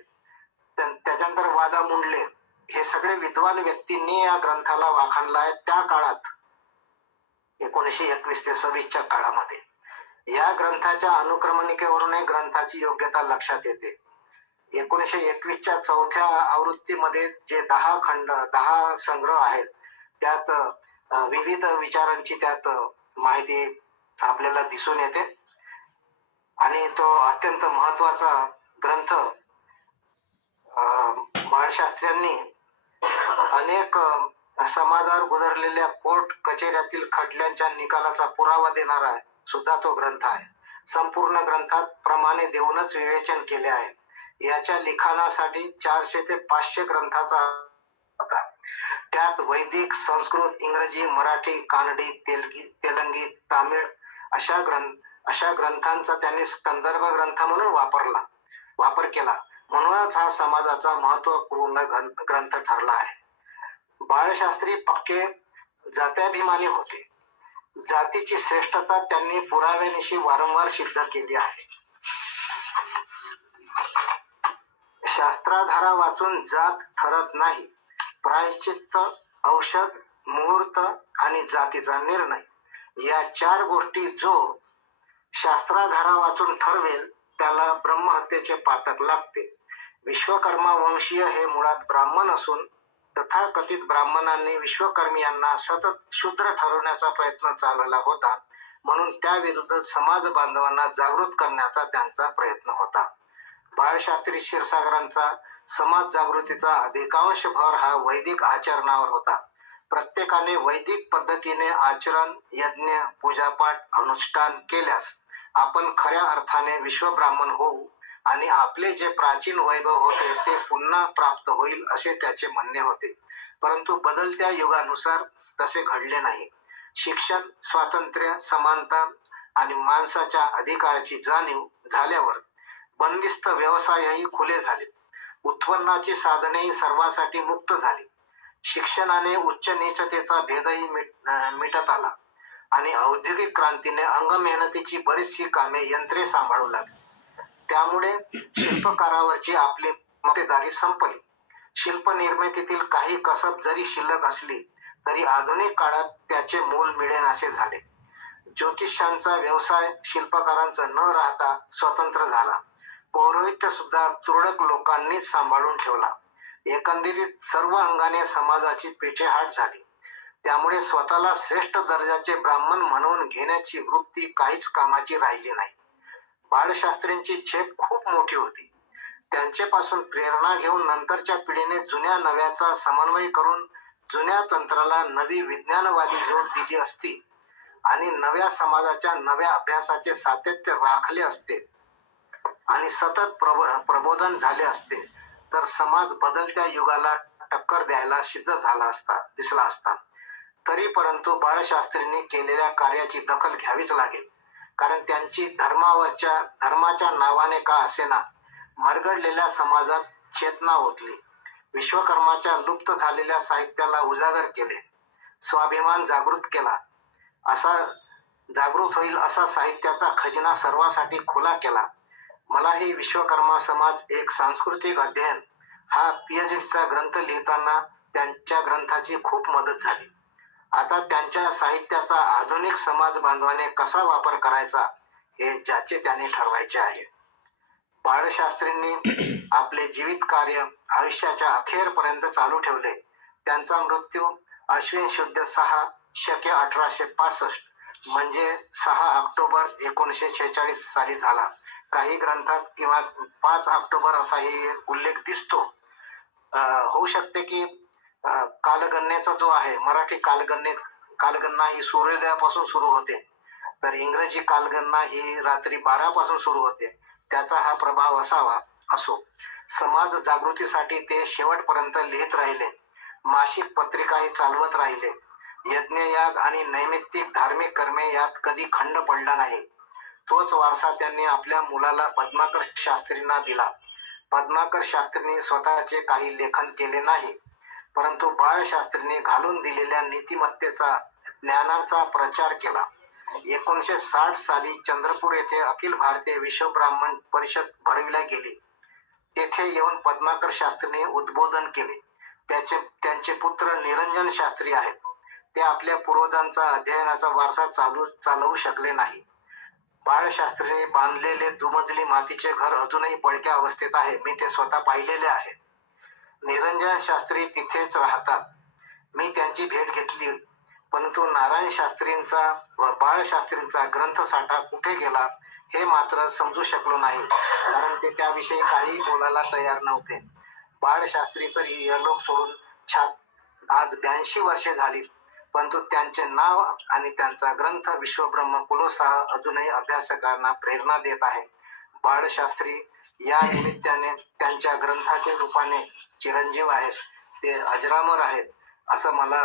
त्याच्यानंतर वादा मुंडले, हे सगळे विद्वान व्यक्तींनी या ग्रंथाला वाखाणला आहे त्या काळात 1921 ते 26च्या काळामध्ये. या ग्रंथाच्या अनुक्रमणिकेवरून ग्रंथाची योग्यता लक्षात येते. 1921च्या 4थ्या आवृत्तीमध्ये जे 10 संग्रह आहेत त्यात विविध विचारांची त्यात माहिती आपल्याला दिसून येते आणि तो अत्यंत महत्वाचा ग्रंथ बाळशास्त्र्यांनी अनेक समाजावर गुदरलेल्या कोर्ट कचेऱ्यातील खटल्यांच्या निकालाचा पुरावा देणारा सुद्धा तो ग्रंथ आहे. संपूर्ण ग्रंथात प्रमाणे देऊनच विवेचन केले आहे. याच्या लिखाणासाठी 400 ते 500 ग्रंथाचा होता. त्यात वैदिक, संस्कृत, इंग्रजी, मराठी, कानडी, तेलंगी, तामिळ अशा ग्रंथांचा त्यांनी संदर्भ ग्रंथ म्हणून वापर केला. म्हणूनच हा समाजाचा महत्वपूर्ण ग्रंथ ठरला आहे. बाळशास्त्री पक्के जात्याभिमानी होते. जातीची श्रेष्ठता त्यांनी पुराव्यानिशी वारंवार सिद्ध केली आहे. शास्त्राधारा वाचून जात ठरत नाही. प्रायश्चित्त, औषध, मुहूर्त आणि जातीचा निर्णय या 4 गोष्टी जो शास्त्राधारा वाचून ठरवेल त्याला ब्रह्महत्येचे पातक लागते. विश्वकर्मा वंशीय हे मुळात ब्राह्मण असून तथाकथित ब्राह्मणांनी विश्वकर्मियांना सतत शूद्र ठरवण्याचा प्रयत्न चालवला होता. म्हणून त्याविरुद्ध समाज बांधवांना जागृत करण्याचा त्यांचा प्रयत्न होता. बाळशास्त्री क्षीरसागरांचा समाज जागृतीचा अधिकांश भर हा वैदिक आचरणावर होता. प्रत्येकाने वैदिक पद्धतीने आचरण, यज्ञ, पूजापाठ, अनुष्ठान केल्यास आपण खऱ्या अर्थाने विश्वब्राह्मण होऊ आणि आपले जे प्राचीन वैभव होते ते पुन्हा प्राप्त होईल असे त्याचे म्हणणे होते. परंतु बदलत्या युगानुसार तसे घडले नाही. शिक्षण, स्वातंत्र्य, समानता आणि माणसाच्या अधिकाराची जाणीव झाल्यावर बंदिस्त व्यवसायही खुले झाले. उत्पन्नाची साधनेही सर्वांसाठी मुक्त झाली. शिक्षणाने उच्च नीचतेचा भेदही मिटत आला आणि औद्योगिक क्रांतीने अंगमेहनतीची बरीचशी कामे यंत्रे सांभाळू लागली. त्यामुळे शिल्पकारावरची आपली मक्तेदारी संपली. शिल्प निर्मितीतील काही कसब जरी शिल्लक असली तरी आधुनिक काळात त्याचे मोल मिळेनासे झाले. ज्योतिषांचा व्यवसाय शिल्पकारांचा न राहता स्वतंत्र झाला. पौरोहित्य सुद्धा तुरळक लोकांनीच सांभाळून ठेवला. एकंदरीत सर्व अंगाने समाजाची पीछेहाट झाली. त्यामुळे स्वतःला श्रेष्ठ दर्जाचे ब्राह्मण म्हणवून घेण्याची वृत्ती काहीच कामाची राहिली नाही. बाळशास्त्रींची झेप खूप मोठी होती. त्यांचेपासून प्रेरणा घेऊन नंतरच्या पिढीने जुन्या नव्याचा समन्वय करून जुन्या तंत्राला नवी विज्ञानवादी जोड दिली असती आणि नव्या समाजाच्या नव्या अभ्यासाचे सातत्य राखले असते आणि सतत प्रबोधन झाले असते तर समाज बदलत्या युगाला टक्कर द्यायला सिद्ध दिसला असता. तरी परंतु बाळशास्त्रींनी केलेल्या कार्याची दखल घ्यावीच लागेल. कारण त्यांची धर्माच्या नावाने का असेना मरगडलेल्या समाजात चेतना ओतली. विश्वकर्माच्या लुप्त झालेल्या साहित्याला उजागर केले. स्वाभिमान जागृत होईल असा साहित्याचा खजिना सर्वांसाठी खुला केला. मलाही विश्वकर्मा समाज एक सांस्कृतिक अध्ययन हा पीएचडीचा ग्रंथ लिहिताना त्यांच्या ग्रंथाची खूप मदत झाली. आता त्यांच्या साहित्याचा आधुनिक समाज बांधवाने कसा वापर करायचा हे ज्याचे त्याने ठरवायचे आहे. बाळशास्त्रींनी आपले जीवित कार्य आयुष्याच्या अखेरपर्यंत चालू ठेवले. त्यांचा मृत्यू अश्विन शुद्ध 6 शके 1865 म्हणजे 6 ऑक्टोबर 1946 साली झाला. काही ग्रंथात किंवा 5 ऑक्टोबर असाही उल्लेख दिसतो. होऊ शकते की कालगणनेचा जो आहे मराठी कालगणना ही सूर्योदयापासून सुरू होते तर इंग्रजी कालगणना ही रात्री 12 पासून सुरू होते. त्याचा हा प्रभाव असावा. असो, समाज जागृतीसाठी ते शेवटपर्यंत लिहित राहिले. मासिक पत्रिकाही चालवत राहिले. यज्ञयाग आणि नैमित्तिक धार्मिक कर्मे यात कधी खंड पडला नाही. तोच वारसा त्यांनी आपल्या मुलाला पद्माकर शास्त्रींना दिला. पद्माकर शास्त्रींनी स्वतःचे काही लेखन केले नाही, परंतु बाळशास्त्रींनी घालून दिलेल्या नीतिमत्तेचा, ज्ञानाचा प्रचार केला. 1960 साली चंद्रपूर येथे अखिल भारतीय विश्व ब्राह्मण परिषद भरविल्या गेली. तेथे येऊन पद्माकर शास्त्रींनी उद्बोधन केले. त्यांचे पुत्र निरंजन शास्त्री आहेत. ते आपल्या पूर्वजांचा अध्ययनाचा वारसा चालवू शकले नाही. बाळशास्त्रींनी बांधलेले दुमजली मातीचे घर अजूनही पडक्या अवस्थेत आहे. मी ते स्वतः पाहिलेले आहे. निरंजन शास्त्री तिथेच राहतात. मी त्यांची भेट घेतली, परंतु नारायण शास्त्रींचा व बाळशास्त्रींचा ग्रंथसाठा कुठे गेला हे मात्र समजू शकलो नाही, कारण ते त्याविषयी काही बोलायला तयार नव्हते. बाळशास्त्री तर इहलोक सोडून आज 82 वर्षे झाली, परंतु त्यांचे नाव आणि त्यांचा ग्रंथ विश्वब्रह्म कुलोत्साह अजूनही अभ्यासकांना प्रेरणा देत आहे. बाळशास्त्री या निमित्ताने त्यांच्या ग्रंथाच्या रूपाने चिरंजीव आहेत, ते अजरामर आहेत असं मला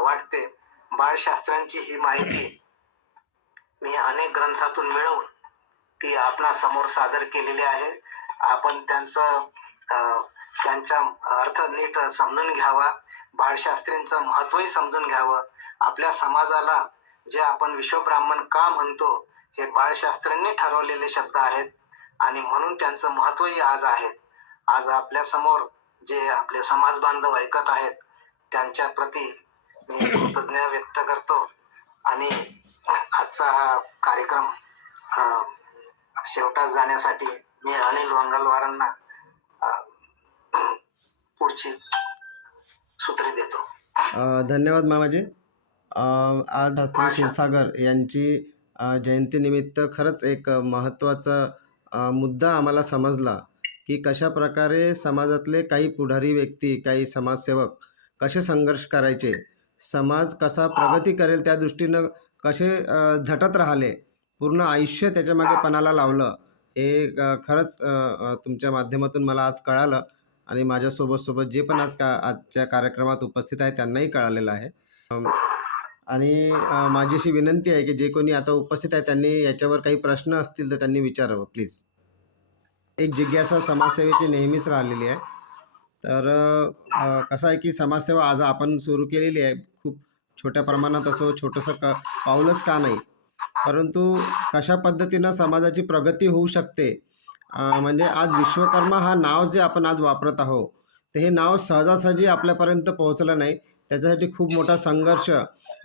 वाटते. बाळशास्त्र्यांची ही माहिती मी अनेक ग्रंथातून मिळवून ती आपणा समोर सादर केलेली आहे. आपण त्यांचा अर्थ नीट समजून घ्यावा. बाळशास्त्रींचं महत्त्वही समजून घ्यावं. आपल्या समाजाला जे आपण विश्वब्राह्मण का म्हणतो हे बाळशास्त्रींनी ठरवलेले शब्द आहेत आणि म्हणून त्यांचं महत्त्वही आज आहे. आज आपल्या समोर जे आपले समाज बांधव ऐकत आहेत त्यांच्या प्रती मी कृतज्ञता व्यक्त करतो आणि आजचा हा कार्यक्रम शेवटास जाण्यासाठी मी अनिल वंगलवारांना पुढची सूत्रे देतो. धन्यवाद मामाजी. आज शास्त्री क्षीरसागर यांची जयंतीनिमित्त खरंच एक महत्त्वाचा मुद्दा आम्हाला समजला, की कशाप्रकारे समाजातले काही पुढारी व्यक्ती, काही समाजसेवक कसे संघर्ष करायचे, समाज कसा प्रगती करेल त्या दृष्टीनं कसे झटत राहिले, पूर्ण आयुष्य त्याच्यामागे पणाला लावलं. हे खरंच तुमच्या माध्यमातून मला आज कळालं आणि माझ्यासोबत जे पण आजच्या कार्यक्रमात उपस्थित आहे त्यांनाही कळालेलं आहे. आणि माझी अशी विनंती आहे की जे कोणी आता उपस्थित आहे त्यांनी याच्यावर काही प्रश्न असतील तर त्यांनी विचारावं प्लीज. एक जिज्ञासा समाजसेवेची नेहमीच राहिलेली आहे. तर कसं आहे की समाजसेवा आज आपण सुरू केलेली आहे. खूप छोट्या प्रमाणात असो, छोटंसं पाऊलच का नाही, परंतु कशा पद्धतीनं समाजाची प्रगती होऊ शकते. म्हणजे आज विश्वकर्मा हा नाव जे आपण आज वापरत आहोत, तर हे नाव सहजासहजी आपल्यापर्यंत पोहोचलं नाही. त्याच्यासाठी खूप मोठा संघर्ष,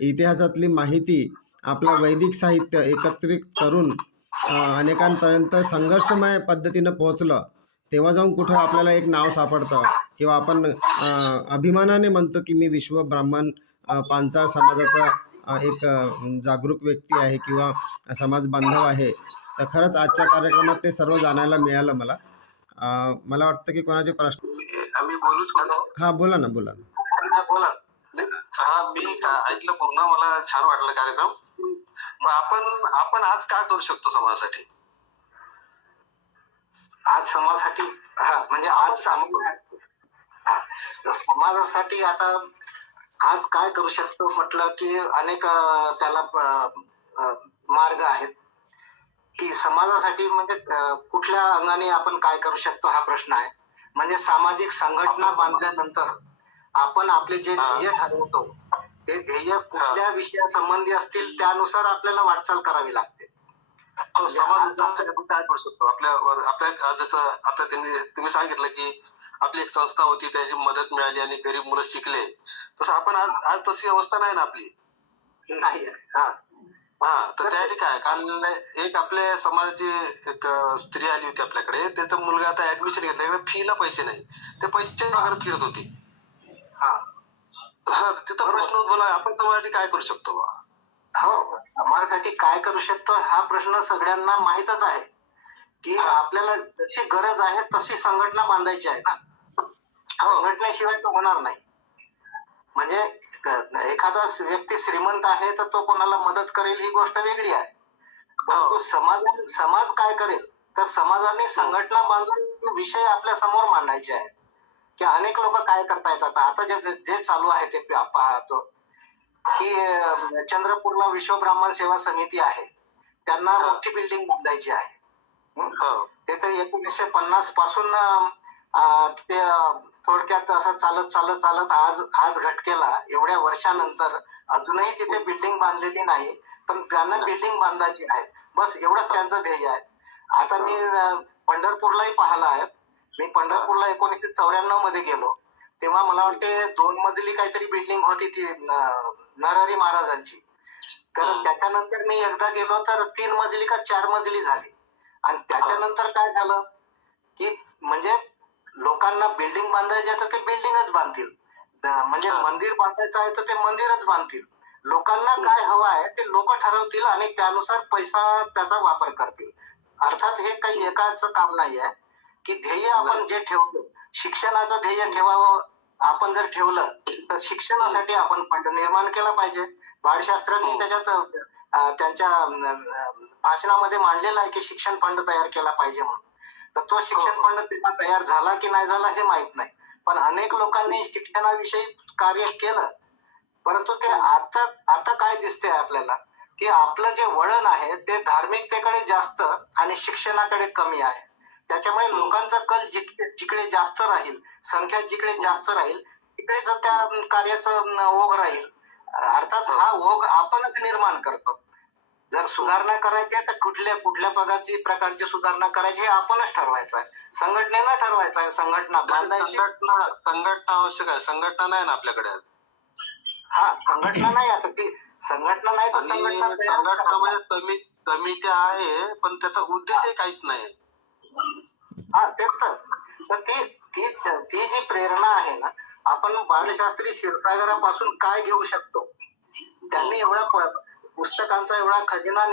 इतिहासातली माहिती, आपलं वैदिक साहित्य एकत्रित करून अनेकांपर्यंत संघर्षमय पद्धतीनं पोहोचलं. तेव्हा जाऊन कुठं आपल्याला एक नाव सापडतं किंवा आपण अभिमानाने म्हणतो की मी विश्व ब्राह्मण पांचाळ समाजाचा एक जागरूक व्यक्ती आहे किंवा समाज बांधव आहे. तर खरंच आजच्या कार्यक्रमात ते सर्व जाणायला मिळालं मला. मला वाटतं की कोणाचे प्रश्न. आम्ही बोलूच का? हां, बोला ना, बोला ना. बोला. हा, मी ऐकलं पूर्ण. मला छान वाटलं कार्यक्रम. मग आपण आज काय करू शकतो समाजासाठी? आज समाजासाठी म्हणजे आज समाजासाठी आता आज काय करू शकतो म्हटलं की अनेक त्याला मार्ग आहेत की समाजासाठी म्हणजे कुठल्या अंगाने आपण काय करू शकतो हा प्रश्न आहे. म्हणजे सामाजिक संघटना बांधल्यानंतर आपण आपले जे ध्येय ठरवतो ते ध्येय कुठल्या विषयासंबंधी असतील त्यानुसार आपल्याला वाटचाल करावी लागते. समाजासाठी काय करू शकतो? आपल्या जसं आता तुम्ही सांगितलं की आपली एक संस्था होती, त्याची मदत मिळाली आणि गरीब मुलं शिकले. तसं आपण आज तशी अवस्था नाही ना आपली. नाही. तर त्यासाठी काय, काल एक आपल्या समाजाची एक स्त्री आली होती आपल्याकडे. त्याचा मुलगा आता ऍडमिशन घेतला, फीला पैसे नाही, ते पैसे वगैरे फिरत होते. तिथं प्रश्न उद्भवला, आपण समाजासाठी काय करू शकतो? हो, समाजासाठी काय करू शकतो हा प्रश्न सगळ्यांना माहीतच आहे की आपल्याला जशी गरज आहे तशी संघटना बांधायची आहे ना. संघटनेशिवाय तो होणार नाही. म्हणजे एखादा व्यक्ती श्रीमंत आहे तर तो कोणाला मदत करेल ही गोष्ट वेगळी आहे, परंतु समाज काय करेल तर समाजाने संघटना बांधून विषय आपल्या समोर मांडायचे आहेत की अनेक लोक काय करतायत. आता जे चालू आहे ते पाहतो की चंद्रपूरला विश्व ब्राह्मण सेवा समिती आहे, त्यांना मोठी बिल्डिंग बांधायची आहे. ते तर 1950 पासून ते थोडक्यात असं चालत आज घटकेला एवढ्या वर्षानंतर अजूनही तिथे बिल्डिंग बांधलेली नाही, पण त्यांना बिल्डिंग बांधायची आहे. बस एवढंच त्यांचं ध्येय आहे. आता मी पंढरपूरलाही पाहिलं आहे. मी पंढरपूरला 1994 मध्ये गेलो तेव्हा मला वाटते 2 मजली काहीतरी बिल्डिंग होती ती नरहरी महाराजांची. तर त्याच्यानंतर मी एकदा गेलो तर 3 मजली का 4 मजली झाली. आणि त्याच्यानंतर काय झालं की म्हणजे लोकांना बिल्डिंग बांधायची आहे तर ते बिल्डिंगच बांधतील, म्हणजे मंदिर बांधायचं आहे तर ते मंदिरच बांधतील. लोकांना काय हवं आहे ते लोक ठरवतील आणि त्यानुसार पैसा त्याचा वापर करतील. अर्थात हे काही एकाच काम नाही आहे की ध्येय आपण जे ठेवतो, शिक्षणाचं ध्येय ठेवावं. आपण जर ठेवलं तर शिक्षणासाठी आपण फंड निर्माण केला पाहिजे. बाळशास्त्रींनी त्याच्यात त्यांच्या भाषणामध्ये मांडलेलं आहे की शिक्षण फंड तयार केला पाहिजे म्हणून. तर तो शिक्षण फंड तेव्हा तयार झाला की नाही झाला हे माहित नाही, पण अनेक लोकांनी शिक्षणाविषयी कार्य केलं. परंतु ते आता काय दिसतंय आपल्याला की आपलं जे वळण आहे ते धार्मिकतेकडे जास्त आणि शिक्षणाकडे कमी आहे. त्याच्यामुळे लोकांचा कल जिकडे जास्त राहील, संख्या जिकडे जास्त राहील तिकडेच त्या कार्याचं ओघ राहील. अर्थात हा ओघ आपणच निर्माण करतो. जर सुधारणा करायची आहे तर कुठल्या प्रकारची सुधारणा करायची हे आपणच ठरवायचं आहे, संघटनेनं ठरवायचं आहे. संघटना बांधायची. संघटना आवश्यक आहे. संघटना नाही ना आपल्याकडे. संघटना नाही. आता ती संघटना नाही तर संघटना म्हणजे समित्या आहे पण त्याचा उद्देश काहीच नाही. तेच तर ती जी प्रेरणा आहे ना, आपण बाळशास्त्री क्षीरसागरापासून काय घेऊ शकतो. त्यांनी एवढा पुस्तकांचा एवढा खजिना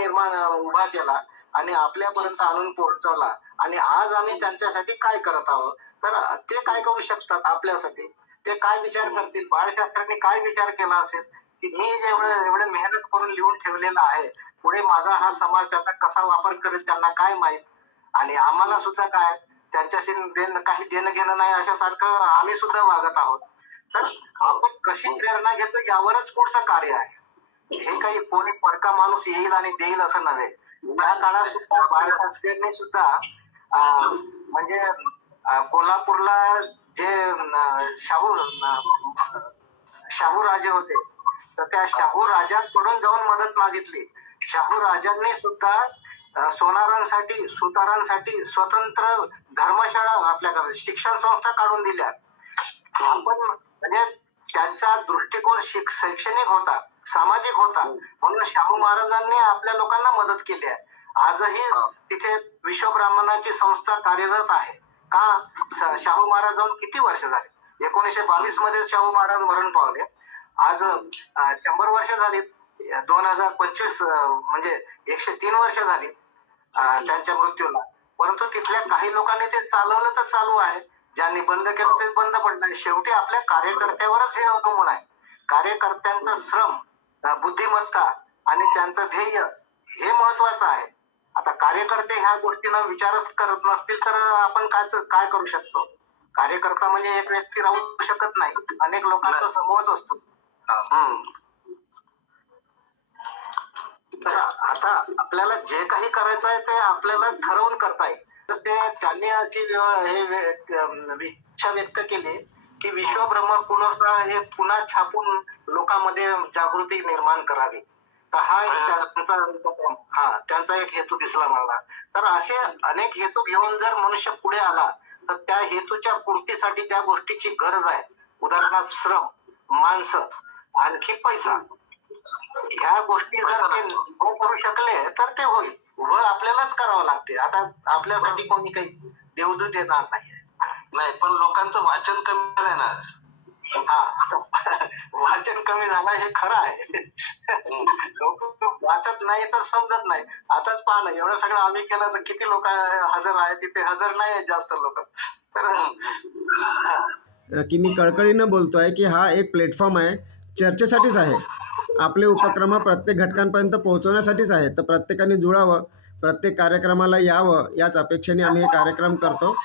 उभा केला आणि आपल्यापर्यंत आणून पोहोचवला, आणि आज आम्ही त्यांच्यासाठी काय करत आहोत, तर ते काय करू शकतात आपल्यासाठी, ते काय विचार करतील, बाळशास्त्रींनी काय विचार केला असेल की मी एवढं मेहनत करून लिहून ठेवलेलं आहे, पुढे माझा हा समाज त्याचा कसा वापर करेल त्यांना काय माहित, आणि आम्हाला सुद्धा काय त्यांच्याशी काही देणं घेणं नाही अशासारखं आम्ही सुद्धा वागत आहोत. तर आपण कशी प्रेरणा घेतो यावरच पुढचं कार्य आहे. हे काही कोणी परका माणूस येईल आणि देईल असं नव्हे. त्या काळात सुद्धा बाळशास्त्रींनी सुद्धा म्हणजे कोल्हापूरला जे शाहू राजे होते, तर त्या शाहू राजांकडून जाऊन मदत मागितली. शाहू राजांनी सुद्धा सोनारांसाठी सुतारांसाठी स्वतंत्र धर्मशाळा आपल्याकडे शिक्षण संस्था काढून दिल्या. आपण म्हणजे त्यांचा दृष्टिकोन शैक्षणिक होता, सामाजिक होता, म्हणून शाहू महाराजांनी आपल्या लोकांना मदत केली आहे. आजही तिथे विश्वब्राह्मणाची संस्था कार्यरत आहे. का? शाहू महाराज जाऊन किती वर्ष झाले? 1922 मध्ये शाहू महाराज मरण पावले. आज 100 वर्ष झाली. 2025 म्हणजे 103 वर्ष झाली त्यांच्या मृत्यूला. परंतु तिथल्या काही लोकांनी ते चालवलं तर चालू आहे, ज्यांनी बंद केलं ते बंद पडलंय. शेवटी आपल्या कार्यकर्त्यावरच हे अवलंबून आहे. कार्यकर्त्यांचा श्रम, बुद्धिमत्ता आणि त्यांचं ध्येय हे महत्वाचं आहे. आता कार्यकर्ते ह्या गोष्टींना विचारच करत नसतील तर आपण काय करू शकतो? कार्यकर्ता म्हणजे एक व्यक्ती राहू शकत नाही, अनेक लोकांचा समूहच असतो. तर आता आपल्याला जे काही करायचं आहे ते आपल्याला ठरवून करता येईल. तर ते त्यांनी अशी इच्छा व्यक्त केली की विश्वब्रह्म कुलोसा हे पुन्हा छापून लोकांमध्ये जागृती निर्माण करावी. तर त्यांचा एक हेतू दिसला मला. तर असे अनेक हेतू घेऊन जर मनुष्य पुढे आला तर त्या हेतूच्या पूर्तीसाठी ज्या गोष्टीची गरज आहे, उदाहरणार्थ श्रम, माणसं, आणखी पैसा, ह्या गोष्टी जर ते उभं करू शकले तर ते होईल. उभं आपल्यालाच करावं लागते. आता आपल्यासाठी कोणी काही देवदूत येणार नाही. पण लोकांचं वाचन कमी झालंय ना. वाचन कमी झालं हे खरं आहे. लोक वाचत नाही तर समजत नाही. आताच पहा ना, एवढं सगळं आम्ही केलं तर किती लोक हजर आहे, तिथे हजर नाही जास्त लोक. तर की मी कळकळीनं बोलतोय की हा एक प्लॅटफॉर्म आहे, चर्चेसाठीच आहे. आपले उपक्रम प्रत्येक घटकांपर्यंत पोहोचवण्यासाठीच आहे. तर प्रत्येकाने जुळावं, प्रत्येक कार्यक्रमाला यावं, याच अपेक्षेने आम्ही हे कार्यक्रम करतो.